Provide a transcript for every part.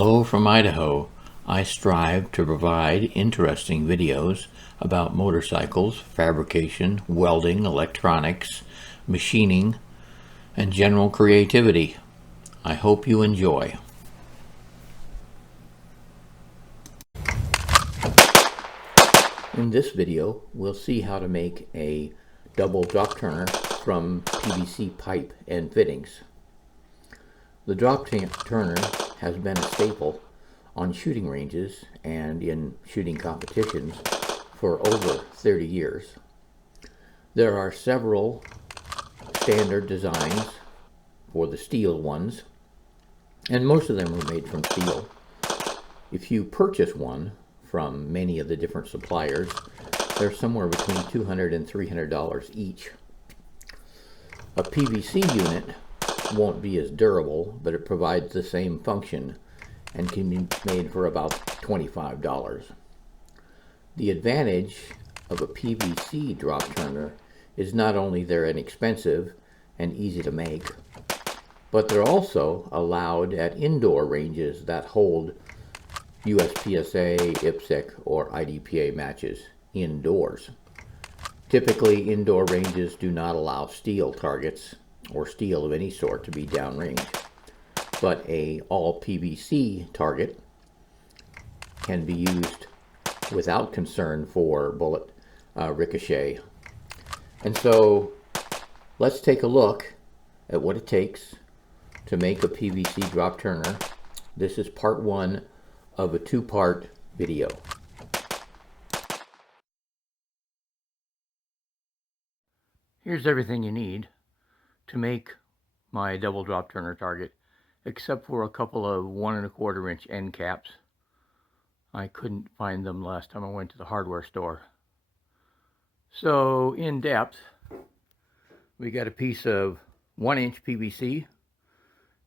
Hello from Idaho. I strive to provide interesting videos about motorcycles, fabrication, welding, electronics, machining, and general creativity. I hope you enjoy. In this video, we'll see how to make a double drop turner from PVC pipe and fittings. The drop turner has been a staple on shooting ranges and in shooting competitions for over 30 years. There are several standard designs for the steel ones, and most of them are made from steel. If you purchase one from many of the different suppliers, they're somewhere between $200 and $300 each. A PVC unit won't be as durable, but it provides the same function and can be made for about $25. The advantage of a PVC drop turner is not only they're inexpensive and easy to make, but they're also allowed at indoor ranges that hold USPSA, IPSC, or IDPA matches indoors. Typically, indoor ranges do not allow steel targets or steel of any sort to be downrange, but a all PVC target can be used without concern for bullet ricochet. And so let's take a look at what it takes to make a PVC drop turner. This is part one of a two-part video. Here's everything you need to make my double drop turner target, except for a couple of 1 1/4 inch end caps. I couldn't find them last time I went to the hardware store. So in depth, we got a piece of 1 inch PVC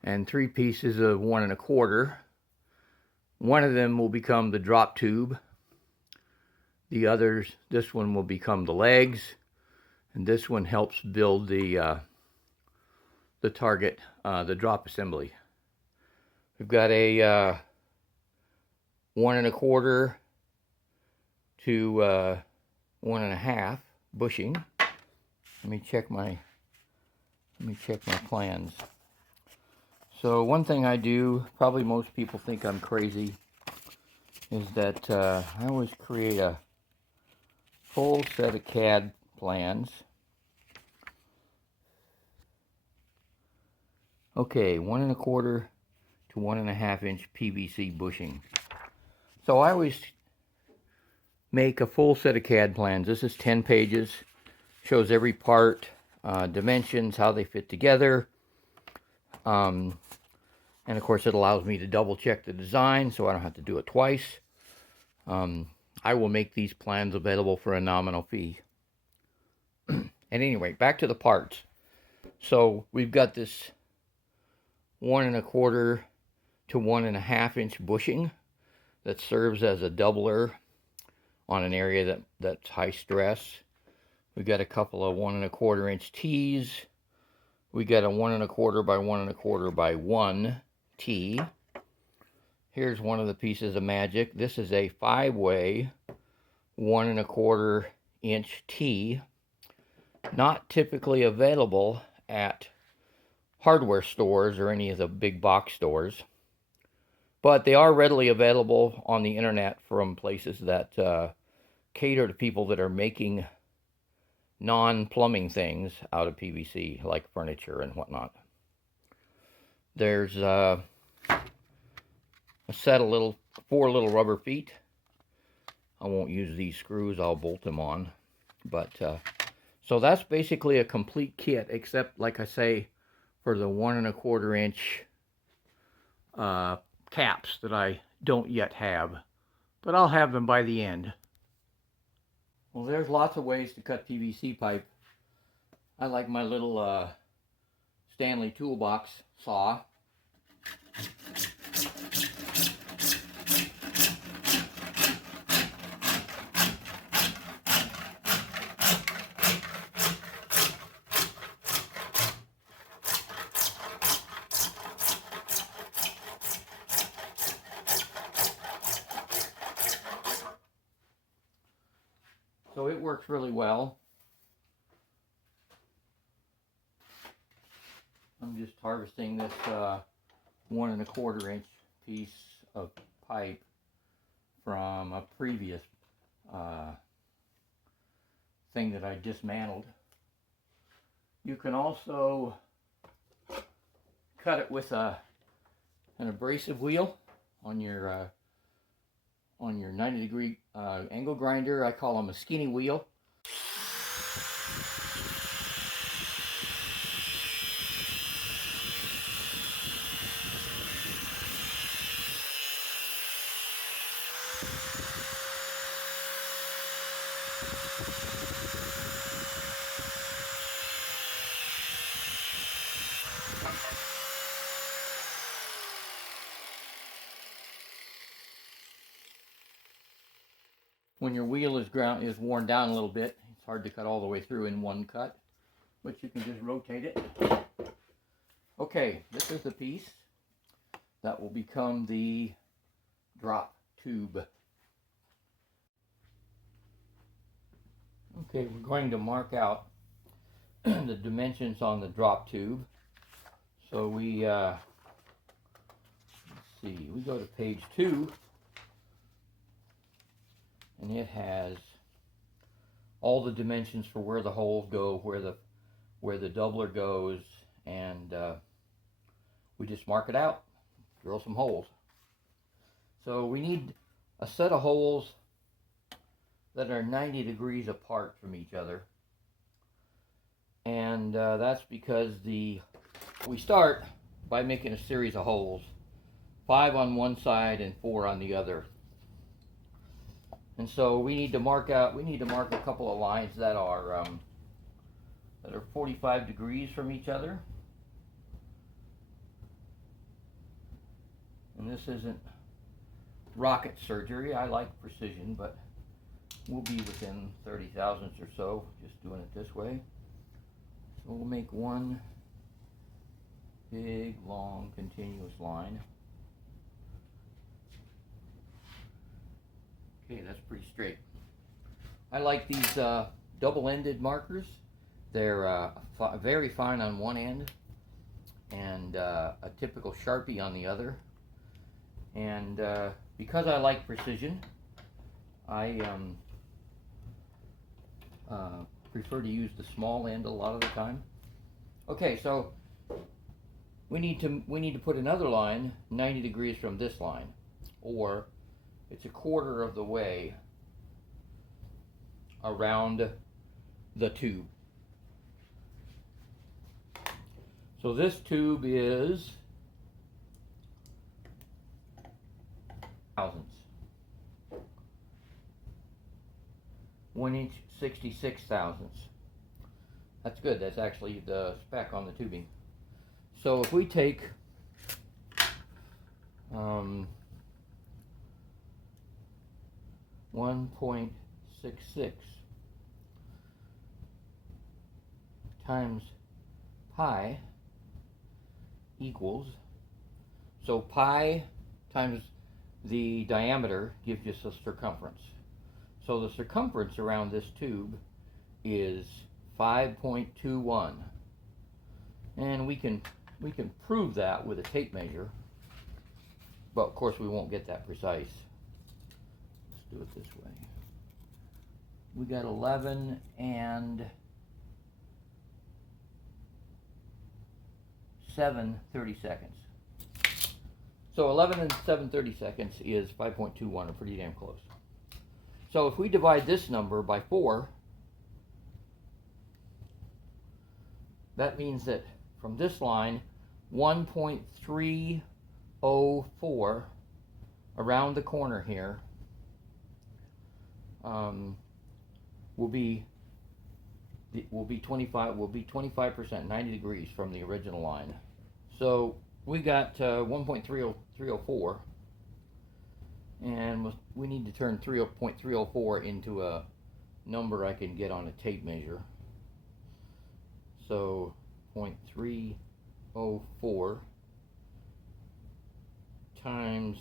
and 3 pieces of 1 1/4. One of them will become the drop tube. The others, this one will become the legs, and this one helps build the target, the drop assembly. We've got a 1 1/4 to 1 1/2 bushing. Let me check my plans. So one thing I do, probably most people think I'm crazy, is that I always create a full set of CAD plans. Okay, 1 1/4 to 1 1/2 inch PVC bushing. So I always make a full set of CAD plans. This is 10 pages, shows every part, dimensions, how they fit together. And of course it allows me to double check the design so I don't have to do it twice. I will make these plans available for a nominal fee. And anyway, back to the parts. So we've got this 1 1/4 to 1 1/2 inch bushing that serves as a doubler on an area that's high stress. We've got a couple of 1 1/4 inch T's. We got a 1 1/4 by 1 1/4 by 1 T. Here's one of the pieces of magic. This is a 5-way 1 1/4 inch T. Not typically available at hardware stores or any of the big box stores, but they are readily available on the internet from places that cater to people that are making non-plumbing things out of PVC, like furniture and whatnot. There's a set of 4 little rubber feet. I won't use these screws, I'll bolt them on. But so that's basically a complete kit, except, like I say, for the 1 1/4 inch caps that I don't yet have, but I'll have them by the end. Well, there's lots of ways to cut PVC pipe. I like my little Stanley toolbox saw. So it works really well. I'm just harvesting this 1 1/4 inch piece of pipe from a previous thing that I dismantled. You can also cut it with an abrasive wheel on your 90-degree angle grinder. I call them a skinny wheel. When your wheel is worn down a little bit, it's hard to cut all the way through in one cut, but you can just rotate it. Okay, this is the piece that will become the drop tube. Okay, we're going to mark out the dimensions on the drop tube. So we let's see, we go to page 2, and it has all the dimensions for where the holes go, where the doubler goes, and we just mark it out, drill some holes. So we need a set of holes that are 90 degrees apart from each other, and that's because we start by making a series of holes, 5 on one side and 4 on the other. And so we need to mark a couple of lines that are 45 degrees from each other. And this isn't rocket surgery. I like precision, but we'll be within 30 thousandths or so just doing it this way. So we'll make one big, long, continuous line. Okay, that's pretty straight. I like these double-ended markers. They're very fine on one end and a typical Sharpie on the other. And because I like precision, I prefer to use the small end a lot of the time. Okay, so we need to put another line 90 degrees from this line, or it's a quarter of the way around the tube. So this tube is thousandths. 1 inch, 66 thousandths. That's good. That's actually the spec on the tubing. So if we take 1.66 times pi equals, so pi times the diameter gives us the circumference. So the circumference around this tube is 5.21, and we can prove that with a tape measure, but of course we won't get that precise. Let's do it this way. We got 11 and 7/32. So 11 and 7/32 is 5.21, or pretty damn close. So if we divide this number by 4, that means that from this line, 1.304 around the corner here will be 25%, 90 degrees from the original line. So we got 1.304, and we need to turn 0.304 into a number I can get on a tape measure. So 0.304 times,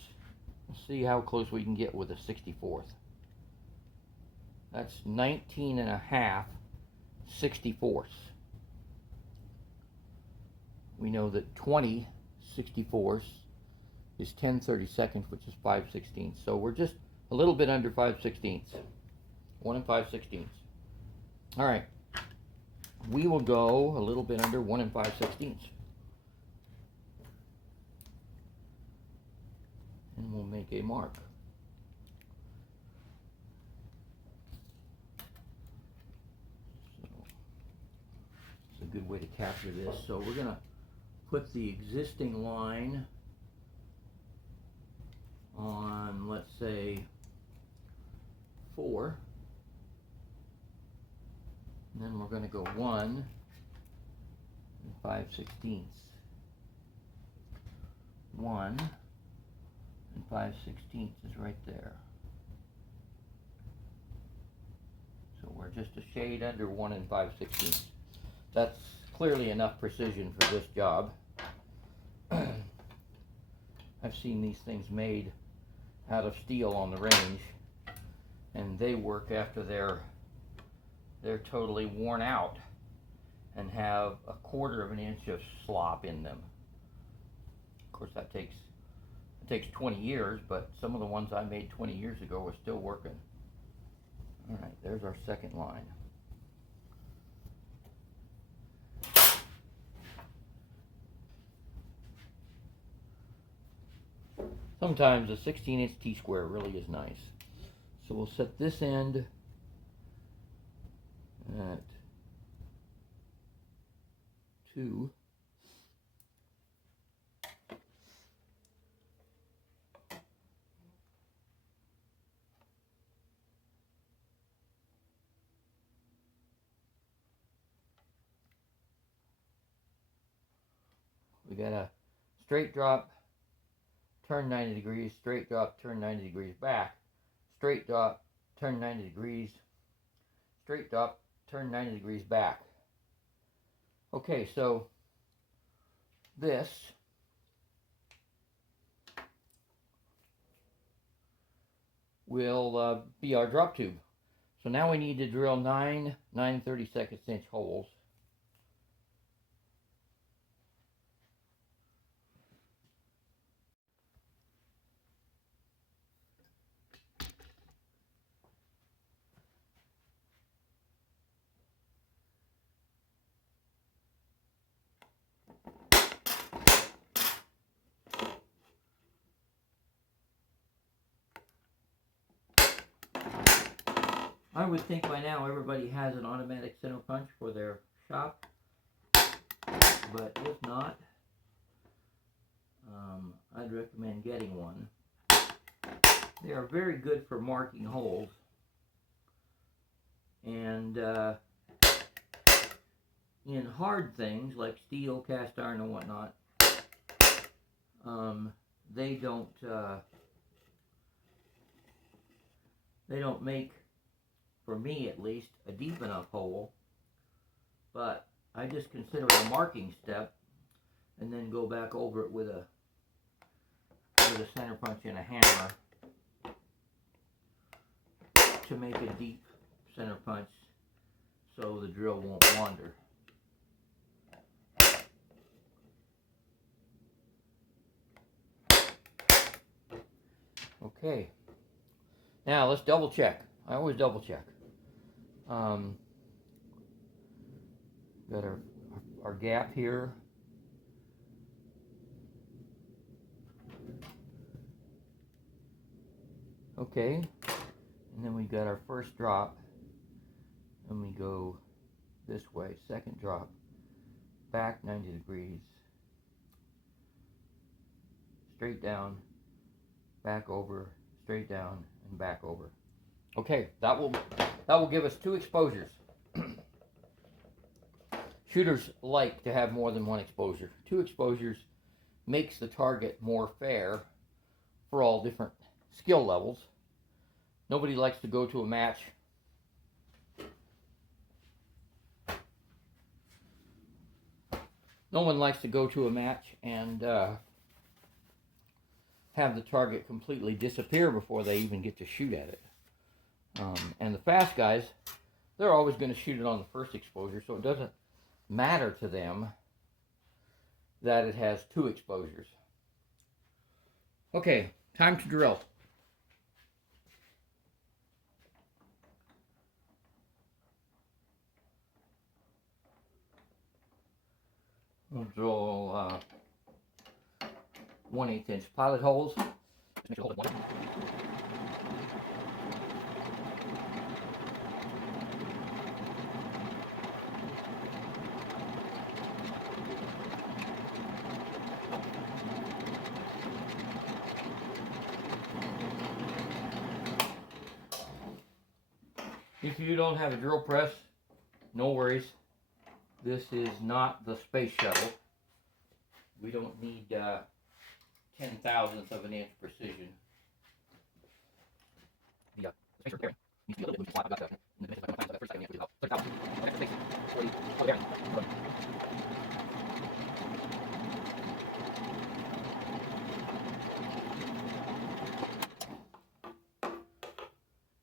let's see how close we can get with a 64th. That's 19 and a half 64ths. We know that 20 64ths is 10/32, which is 5/16. So we're just a little bit under 5/16. 1 5/16. All right. We will go a little bit under 1 5/16. And we'll make a mark. So it's a good way to capture this. So we're going to put the existing line on, let's say, 4. And then we're going to go 1 5/16. 1 5/16 is right there. So we're just a shade under 1 5/16. That's clearly enough precision for this job. I've seen these things made out of steel on the range, and they work after they're totally worn out and have a 1/4 of an inch of slop in them. Of course, it takes 20 years, but some of the ones I made 20 years ago are still working. All right, there's our second line. Sometimes a 16-inch T-square really is nice. So we'll set this end at 2. We got a straight drop, turn 90 degrees, straight drop, turn 90 degrees back, straight drop, turn 90 degrees, straight drop, turn 90 degrees back. Okay, so this will be our drop tube. So now we need to drill 9 9/32 holes. I would think by now everybody has an automatic center punch for their shop, but if not, I'd recommend getting one. They are very good for marking holes, and in hard things like steel, cast iron, and whatnot, they don't make, for me at least, a deep enough hole. But I just consider it a marking step, and then go back over it with a center punch and a hammer to make a deep center punch so the drill won't wander. Okay, now let's double check. I always double check. Got our gap here. Okay, and then we got our first drop, and we go this way. Second drop, back 90 degrees, straight down, back over, straight down, and back over. Okay, that will give us 2 exposures. Shooters like to have more than 1 exposure. 2 exposures makes the target more fair for all different skill levels. Nobody likes to go to a match no one likes to go to a match and have the target completely disappear before they even get to shoot at it. And the fast guys, they're always going to shoot it on the first exposure, so it doesn't matter to them that it has 2 exposures. Okay, time to drill. We'll drill 1/8 inch pilot holes. Just make sure to hold it one. If you don't have a drill press, no worries. This is not the space shuttle. We don't need 10,000th of an inch precision. The spacer bearing needs to be a little bit loose. I've got to, in the midst of my time, so that first second, I need to do about 30,000. Extra space for the bearing.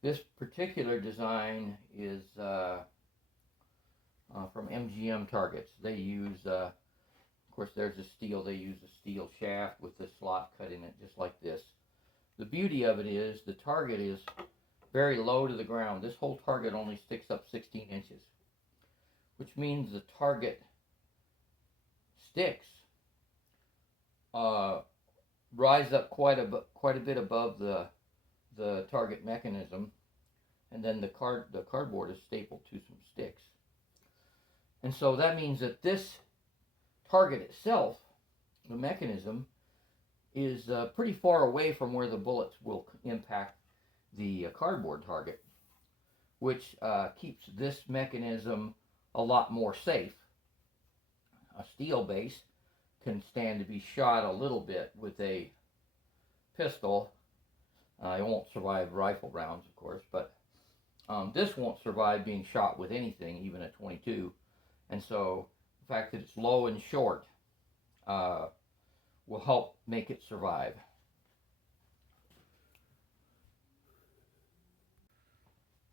This particular design is from MGM targets. They use, of course, there's a steel. They use a steel shaft with this slot cut in it, just like this. The beauty of it is the target is very low to the ground. This whole target only sticks up 16 inches, which means the target sticks rise up quite a bit above the target mechanism, and then the cardboard is stapled to some sticks. And so that means that this target itself, the mechanism, is pretty far away from where the bullets will impact the cardboard target, which keeps this mechanism a lot more safe. A steel base can stand to be shot a little bit with a pistol. It won't survive rifle rounds, of course, but this won't survive being shot with anything, even a 22. And so the fact that it's low and short will help make it survive.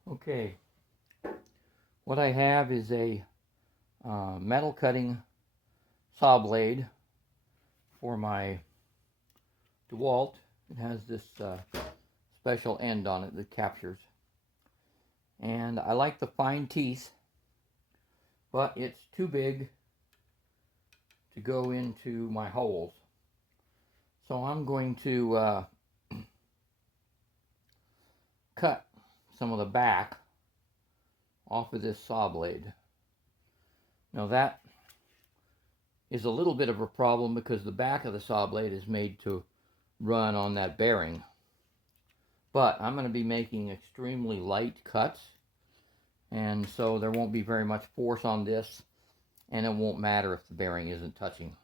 Okay, what I have is a metal cutting saw blade for my DeWalt. It has this special end on it that captures. And I like the fine teeth, but it's too big to go into my holes. So I'm going to cut some of the back off of this saw blade. Now that is a little bit of a problem because the back of the saw blade is made to run on that bearing. But I'm going to be making extremely light cuts, and so there won't be very much force on this, and it won't matter if the bearing isn't touching.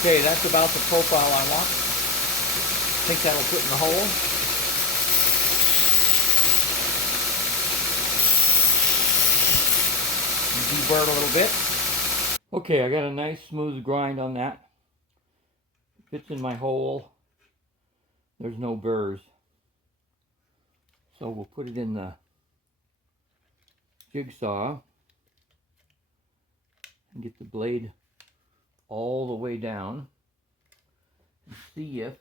Okay, that's about the profile I want. I think that'll fit in the hole. Deburr a little bit. Okay, I got a nice smooth grind on that. Fits in my hole. There's no burrs. So we'll put it in the jigsaw and get the blade all the way down and see if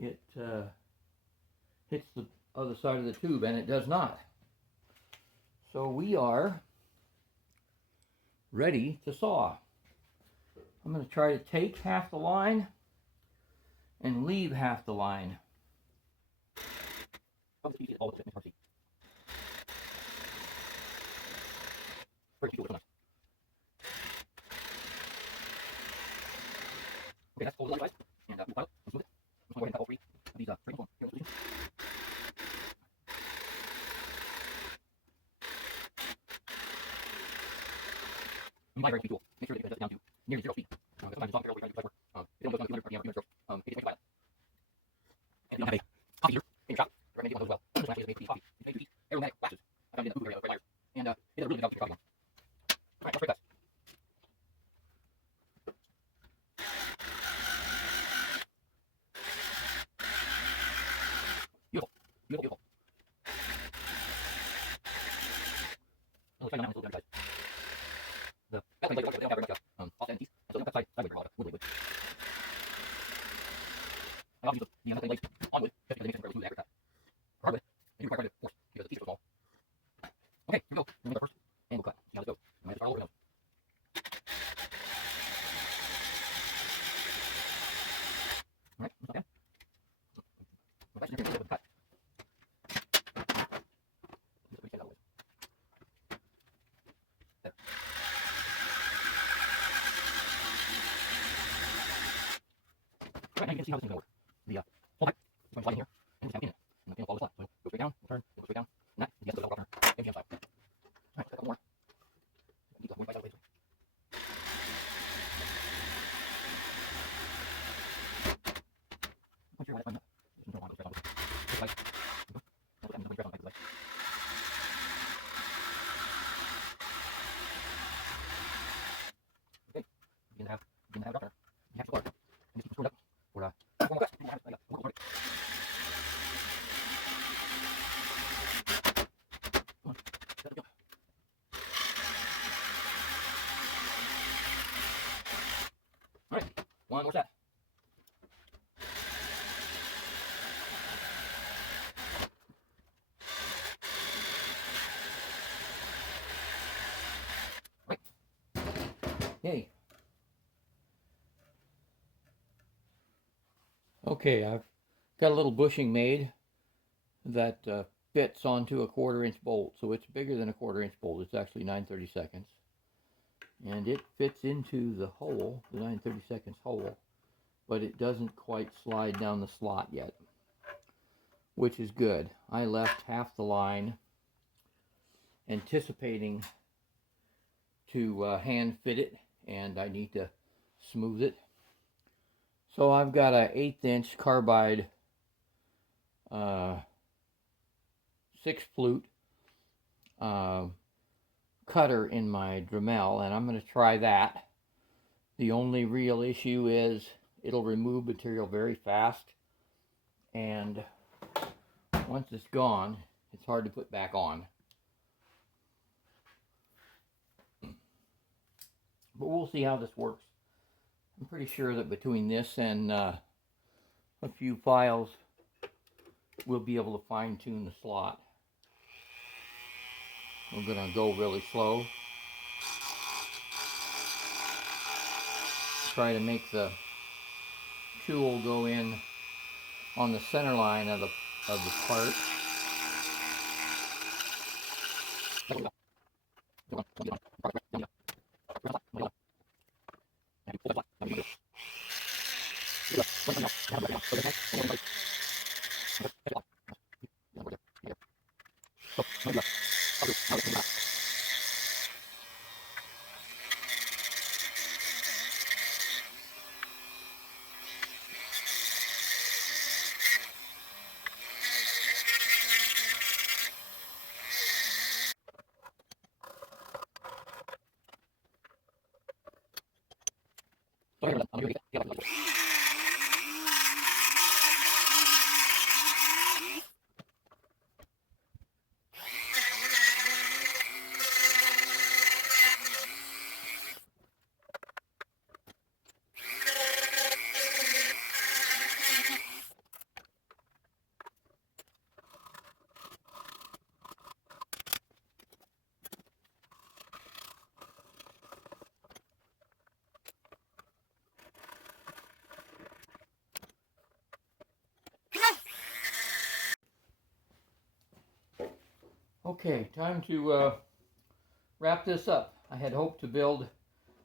it hits the other side of the tube, and it does not. So we are ready to saw. I'm going to try to take half the line and leave half the line. Okay, that's all the guys. And we pilot. Let's move it. I'm going to go ahead and cut all 3 these straight ones here. You buy a very tool. Make sure that it gets down to nearly 0 speed. Sometimes it's not material we're trying to do work. If it only goes down to 200 it takes 25. And if you don't have a coffee heater in your shop, I recommend one of those as well. This one actually is made to be coffee. It's made to these aromatic waxes. I found it in the food area of Red Liars. And it does a really good job to keep your coffee on. Alright, let's break that. Beautiful. Beautiful, beautiful. Let's try now, a little bit, guys. The best thing is they don't have very much offset teeth, and so they don't cut sideways very well. Wood wood. I often use the nothing lace on wood just because it makes it very smooth after cut. For hardwood, they require quite a bit of force because the teeth are so small. Okay, here we go. We'll go first, and we'll cut. See how this goes. I'm going to start all over those. Alright, that's not bad. My best is cut. There. Right, now you can see how this is going to work. The whole pipe is going to slide in here, and it's down in it. And the pin will follow this line. So go straight down, we'll turn, we'll go straight down, and that is the end of the double drop turn. MGM style. Alright, a couple more. Need to avoid right sideways. I'm not sure why that's fine. Just don't want to go straight on with it. This way. That's what I'm going to straight on like this way. Okay, begin to have drop turn. You have to start. And just keep it screwed up. For one more cut. One more cut. One more cut. There we go. Alright, one more set. Right. Yay. Okay, I've got a little bushing made that fits onto a 1/4 inch bolt. So it's bigger than a 1/4 inch bolt. It's actually 9/32. And it fits into the hole, the 9/32 hole, but it doesn't quite slide down the slot yet, which is good. I left half the line anticipating to hand fit it, and I need to smooth it. So I've got a 1/8 inch carbide 6 flute cutter in my Dremel, and I'm going to try that. The only real issue is it'll remove material very fast, and once it's gone, it's hard to put back on. But we'll see how this works. I'm pretty sure that between this and a few files, we'll be able to fine-tune the slot. We're going to go really slow. Try to make the tool go in on the center line of the part. Okay, time to wrap this up. I had hoped to build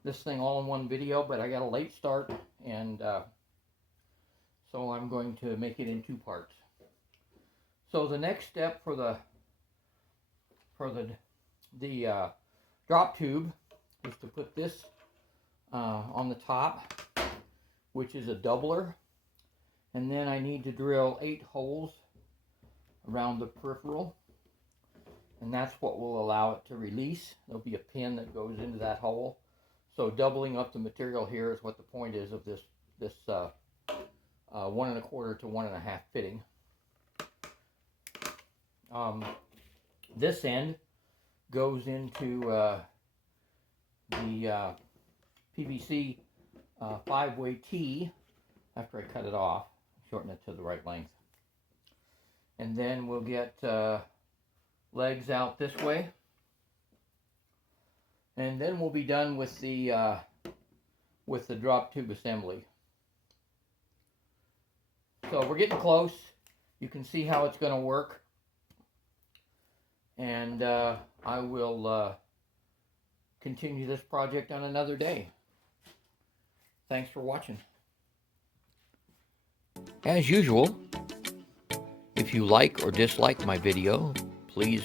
this thing all in one video, but I got a late start, and So I'm going to make it in 2 parts. So the next step for the drop tube is to put this on the top, which is a doubler, and then I need to drill 8 holes around the peripheral, and that's what will allow it to release. There'll be a pin that goes into that hole. So doubling up the material here is what the point is of this 1 1/4 to 1 1/2 fitting. This end goes into the PVC 5-way T after I cut it off, shorten it to the right length. And then we'll get legs out this way. And then we'll be done with the drop tube assembly. So we're getting close. You can see how it's going to work. And I will continue this project on another day. Thanks for watching. As usual, if you like or dislike my video, please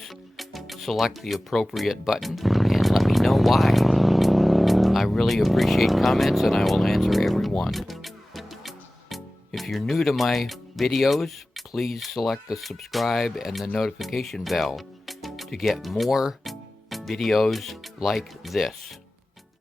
select the appropriate button and let me know why. I really appreciate comments and I will answer every one. If you're new to my videos, please select the subscribe and the notification bell to get more videos like this.